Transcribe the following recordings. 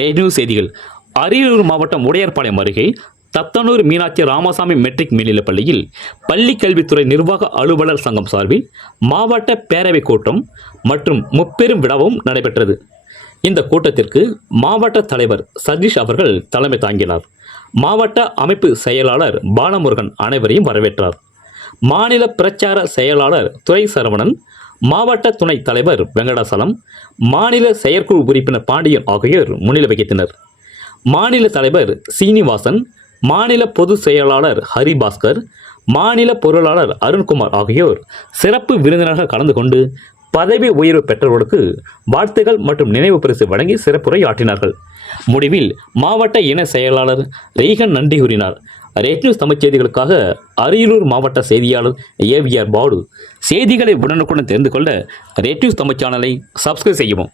Radio செய்திகள். அரியலூர் மாவட்டம் உடையார்பாளையம் அருகே தத்தனூர் மீனாட்சி ராமசாமி மெட்ரிக் மேல்நிலைப் பள்ளியில் பள்ளி கல்வித்துறை நிர்வாக அலுவலர் சங்கம் சார்பில் மாவட்ட பேரவை கூட்டம் மற்றும் முப்பெரும் விழாவும் நடைபெற்றது. இந்த கூட்டத்திற்கு மாவட்ட தலைவர் சதீஷ் அவர்கள் தலைமை தாங்கினார். மாவட்ட அமைப்பு செயலாளர் பாலமுருகன் அனைவரையும் வரவேற்றார். மாநில பிரச்சார செயலாளர் துரை சரவணன், மாவட்ட துணைத் தலைவர் வெங்கடாசலம், மாநில செயற்குழு உறுப்பினர் பாண்டியன் ஆகியோர் முன்னிலை வகித்தனர். மாநில தலைவர் சீனிவாசன், மாநில பொதுச் செயலாளர் ஹரிபாஸ்கர், மாநில பொருளாளர் அருண்குமார் ஆகியோர் சிறப்பு விருந்தினராக கலந்து கொண்டு பதவி உயர்வு பெற்றவர்களுக்கு வாழ்த்துகள் மற்றும் நினைவு பரிசு வழங்கி சிறப்புரை ஆற்றினார்கள். முடிவில் மாவட்ட இணை செயலாளர் ரீகன் நன்றி கூறினார். ரெட் நியூஸ் தமிழ் செய்திகளுக்காக அரியலூர் மாவட்ட செய்தியாளர் ஏவிஆர் பாடு. செய்திகளை உடனுக்குடன் தெரிந்து கொள்ள ரெட் நியூஸ் தமிழ் சேனலை சப்ஸ்கிரைப் செய்யவும்.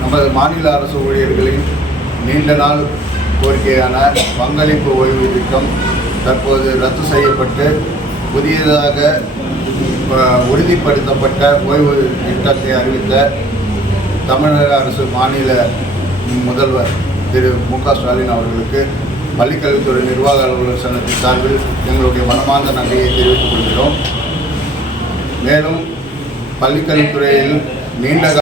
நமது மாநில அரசு ஊழியர்களின் நீண்ட நாள் கோரிக்கையான பங்களிப்பு ஓய்வு திட்டம் தற்போது ரத்து செய்யப்பட்டு புதியதாக உறுதிப்படுத்தப்பட்ட ஓய்வு திட்டத்தை அறிவித்த தமிழக அரசு மாநில முதல்வர் திரு மு.க. ஸ்டாலின் அவர்களுக்கு பள்ளிக்கல்வித்துறை நிர்வாக அலுவலர் சங்கத்தின் சார்பில் எங்களுடைய மனமார்ந்த நன்றியை தெரிவித்துக் கொள்கிறோம். மேலும் பள்ளிக்கல்வித்துறையில் நீண்ட